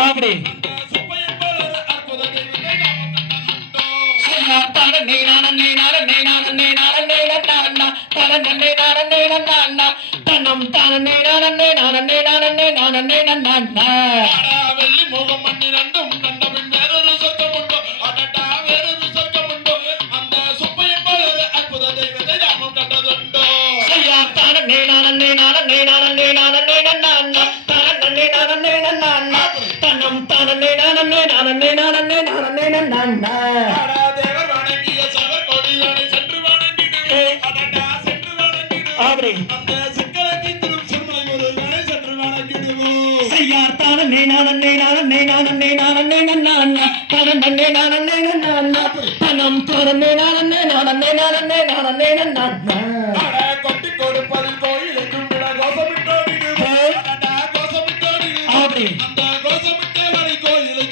அப்படி அந்த சுப்பையன் போல ஒரு அற்புத தெய்வத்தை நாமும் கண்டதுண்டோ. ஐயா தனனே நானே நானே நானே நானே நானே நானா முகம் மண்ணிரண்டும் கண்டபின் வேறொரு சொர்க்கம் உண்டோ. அடடா, வேறொரு சொர்க்கம் உண்டோ. அந்த சுப்பையன் போல ஒரு அற்புத தெய்வத்தை நாமும் கண்டதுண்டோ. ஐயா தானே நானே நானே நானே நானே நானா தனனே நானே நானா தனம் தானே நானே நானே நானே நானே நானா அடா, தேவர் வணங்கிய சவர் கொடியோனை சென்று வணங்கிடுவோம். அடடா, சென்று வணங்கிடுவோம். அப்படி தானே நானே நானே நானே நானே நானே தனம் தானே நானே நானே நானே நானே நானா கொட்டி கொடுப்பதில் கோயிலை கும்பிட அப்படி கோயிலை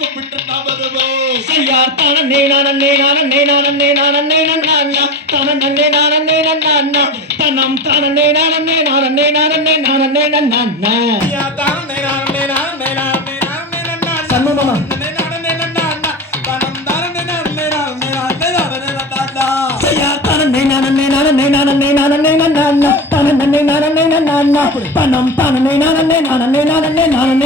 கும்பிட்டு தானே நானே நானே நானே நானே நானே தனம் தானே நானே நானே நானே நானே ஐயா, தானே, பணம் நானே நானா தனம் தானே நானே நானே நானே நானே